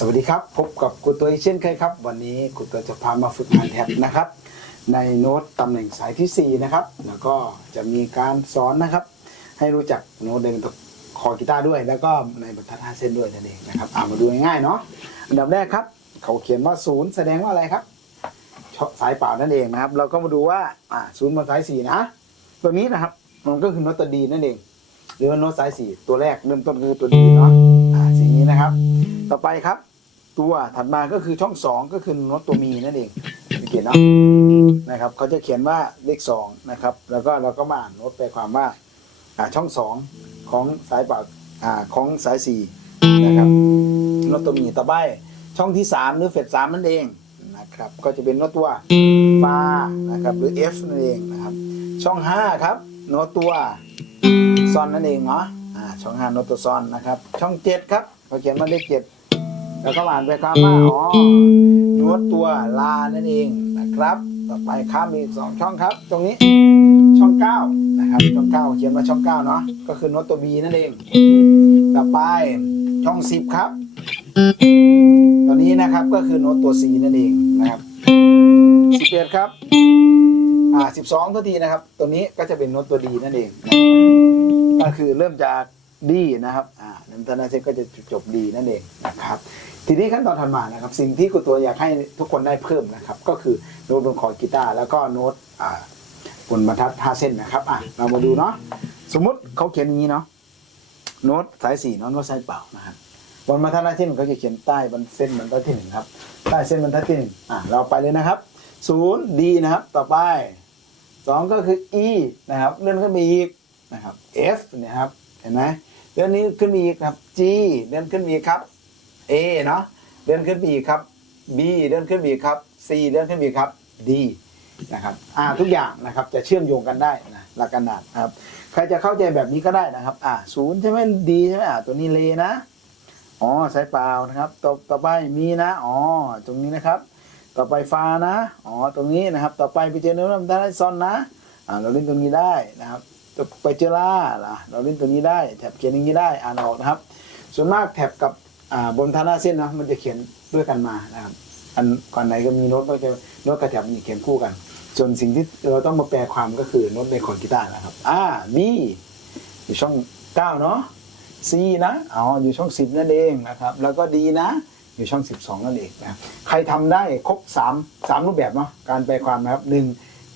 สวัสดีครับ พบกับกูตัวอีกเช่นเคยครับ วันนี้กูตัวจะพามาฝึกงานแท็บนะครับ ในโน้ตตำแหน่งสายทีสี่4 นะครับ แล้วก็จะมีการสอนนะครับ ให้รู้จักโน้ตเดินตัวคอกีตาร์ด้วย แล้วก็ในบรรทัดห้าเส้นด้วยนั่นเองนะครับอ่ามาดูง่ายๆเนาะอันดับแรกครับ เขาเขียนว่าศูนย์แสดงว่าอะไรครับสายเปล่านั่นเองนะครับ เราก็มาดูว่าอ่าศูนย์บนสายสี่นะตัวนี้นะครับมันก็คือโน้ตตัวดีนั่นเอง หรือว่าโน้ตสายสี่ตัวแรกเริ่มต้นคือตัวดีเนาะอ่าสิ่งนี้นะครับ ต่อไปครับ ตัวถัดมาก็คือช่องสองก็คือโน้ตตัวมีนั่นเองสังเกตเนาะนะครับเขาจะเขียนว่าเลขสองนะครับ แล้วก็เราก็มาอ่านโน้ตแปลความว่าอ่าช่องสองของสายเป่าอ่าของสายสี่นะครับโน้ตตัวมีต่อไปช่องที่สามหรือเฟดสามนั่นเองนะครับก็จะเป็นโน้ตตัวฟานะครับหรือ F นั่นเองนะครับ ช่องห้าครับโน้ตตัวซอนนั่นเองเนาะอ่าช่องห้าโน้ตตัวซอนนะครับ ช่องเจ็ดครับเขาเขียนว่าเลขเจ็ด แล้วก็อ่านไปคำว่าอ๋อโน้ตตัวลานั่นเองนะครับ ต่อไปข้ามอีกสองช่องครับ ตรงนี้ช่องเก้านะครับช่องเก้าเขียนว่าช่องเก้าเนาะก็คือโน้ตตัวบีนั่นเอง ต่อไปช่องสิบครับตัวนี้นะครับก็คือโน้ตตัวซีนั่นเองนะครับสิบเอ็ดครับ อ่าสิบสองตัวทีนะครับ ตัวนี้ก็จะเป็นโน้ตตัวดีนั่นเองนะครับก็คือเริ่มจากดีนะครับ อ่าเริ่มต้นนาเซก็จะจบดีนั่นเองนะครับ ทีนี้ขั้นตอนถัดมานะครับ สิ่งที่คุตัวอยากให้ทุกคนได้เพิ่มนะครับ ก็คือโน้ตบนคอร์ดกีตาร์แล้วก็โน้ตบนบรรทัดห้าเส้นนะครับอะเรามาดูเนาะสมมุติเขาเขียนอย่างนี้เนาะโน้ตสายสี่เนโน้ตสายเปล่านะครับบนบรรทัดหน้าที่หนึ่งเขาจะเขียนใต้บรรเส้นบรรทัดที่หนึ่งครับใต้เส้นบรรทัดที่หนึ่งอะเราไปเลยนะครับศูนย์ดีนะครับ ต่อไปสองก็คือ e นะครับเลื่อนขึ้นไปอีกนะครับ f นะครับเห็นไหมเลื่อนนี้ขึ้นไปอีกครับ g เลื่อนขึ้นไปอีกครับ A เนาะเลื่อนขึ้นไปอีกครับ B เลื่อนขึ้นไปอีกครับ C เลื่อนขึ้นไปอีกครับ D นะครับอ่าทุกอย่างนะครับจะเชื่อมโยงกันได้นะหลักการนาดครับใครจะเข้าใจแบบนี้ก็ได้นะครับอ่าศูนย์ใช่ไหมดีใช่ไหมอ่าตัวนี้เลนะอ๋อสายเปล่านะครับต่อต่อไปมีนะอ๋อตรงนี้นะครับ ต่อไปฟานะอ๋อตรงนี้นะครับ ต่อไปไปเจอเนื้อน้ำตาลซอนนะอ่าเราเล่นตรงนี้ได้นะครับต่อไปเจอล่าล่ะเราเล่นตัวนี้ได้แถบเขียนอย่างนี้ได้อ่านออกนะครับ ส่วนมากแถบกับ อ่าบนทาหน้าเส้นนะมันจะเขียนด้วยกันมานะครับอันก่อนไหนก็มีโน้ตก็จะโน้ตกับแถบนี่เขียนคู่กัน ส่วนสิ่งที่เราต้องมาแปลความก็คือโน้ตในคอร์กีตาร์นะครับ อ่า B อยู่ช่องเก้าเนาะ C นะอ๋ออยู่ช่องสิบนั่นเองนะครับ แล้วก็ D นะ อยู่ช่องสิบสองนั่นเองนะครับใครทำได้ครบสามสามรูปแบบเนาะการแปลความนะครับหนึ่ง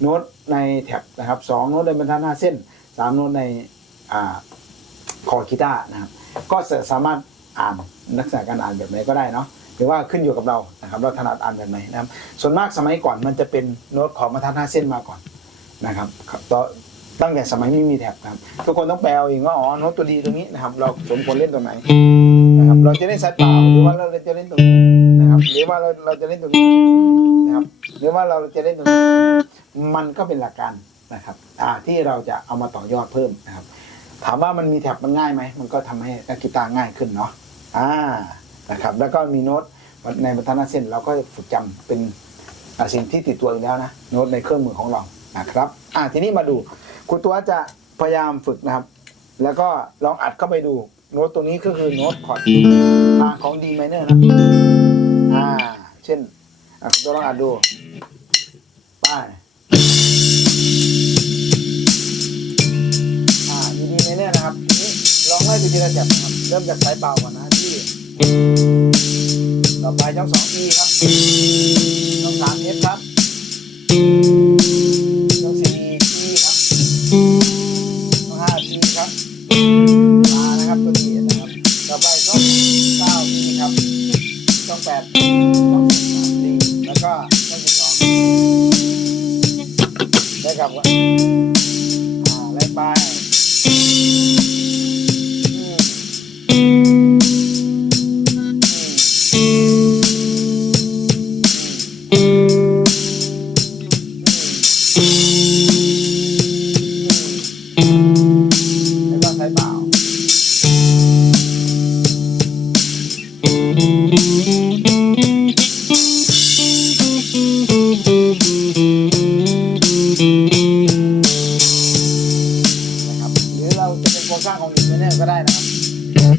โน้ตในแท็บนะครับสองโน้ตในบรรทัดหน้าเส้นสามโน้ตในอ่าคอร์กีตาร์นะครับก็สามารถ อ่านลักษณะการอ่านแบบไหนก็ได้เนาะหรือว่าขึ้นอยู่กับเรานะครับเราถนัดอ่านแบบไหนนะครับ ส่วนมากสมัยก่อนมันจะเป็นโน้ตของบรรทัดห้าเส้นมาก่อนนะครับครับตอนตั้งแต่สมัยไม่มีแท็บนะครับ ทุกคนต้องแปลเองว่าอ๋อโน้ตตัวดีตรงนี้นะครับ เราสมควรเล่นตรงไหนนะครับเราจะเล่นสายเปล่าหรือว่าเราจะเล่นตรงนี้นะครับหรือว่าเราเราจะเล่นตรงนี้นะครับหรือว่าเราจะเล่นตรงนี้มันก็เป็นหลักการนะครับอ่าที่เราจะเอามาต่อยอดเพิ่มนะครับ ถามว่ามันมีแท็บมันง่ายไหมมันก็ทำให้นักกีตาร์ง่ายขึ้นเนาะ อ่านะครับแล้วก็มีโน้ตในบรรทัดหน้าเส้นเราก็ฝึกจำเป็นสิ่งที่ติดตัวอยู่แล้วนะโน้ตในเครื่องมือของเรานะครับอ่าทีนี้มาดูคุณตัวจะพยายามฝึกนะครับ แล้วก็ลองอัดเข้าไปดูโน้ตตัวนี้ก็คือโน้ตคอร์ดทางของ D minor นะอ่าเช่นคุณตัวลองอัดดูไปอ่าดีดีๆเน่นะครับทีนี้ลองไล่ไปทีละแบบนะครับ ริ่มจากสายเป่าก่อนนะที่ ต่อไปช่องสอง E ครับช่องสาม F ครับช่องสี่ E ครับช่องห้า G ครับมานะครับตัวนี้นะครับ ต่อไปช่องเก้า E ครับช่องแปดช่องสิบสาม D แล้วก็ช่องสิบสองได้ครับว่า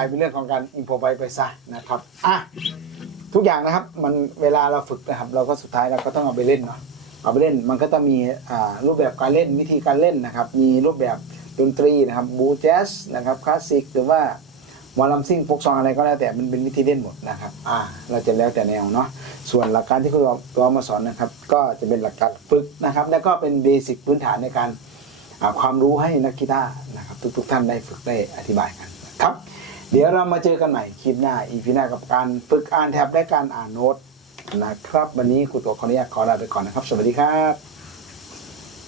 ายเป็นเรื่องของการอินโฟไวไปซะนะครับอะทุกอย่างนะครับมันเวลาเราฝึกนะครับ เราก็สุดท้ายเราก็ต้องเอาไปเล่นเนาะเอาไปเล่นมันก็ต้องมีรูปแบบการเล่นวิธีการเล่นนะครับ มีรูปแบบดนตรีนะครับบูแจ๊สนะครับคลาสสิกหรือว่าหมอลำซิ่งพกซองอะไรก็แล้วแต่มันเป็นวิธีเล่นหมดนะครับอ่าเราจะแล้วแต่แนวเนาะส่วนหลักการที่คุณตัวมาสอนนะครับ ก็จะเป็นหลักการฝึกนะครับ แล้วก็เป็นเบสิกพื้นฐานในการอ่าความรู้ให้นักกีฬาร์นะครับ ทุกๆท่านได้ฝึกได้อธิบายกัน เดี๋ยวเรามาเจอกันใหม่คลิปหน้า อีพีหน้ากับการฝึกอ่านแท็บและการอ่านโน้ตนะครับ วันนี้ครูตัวขออนุญาตขอลาไปก่อนนะครับ สวัสดีครับ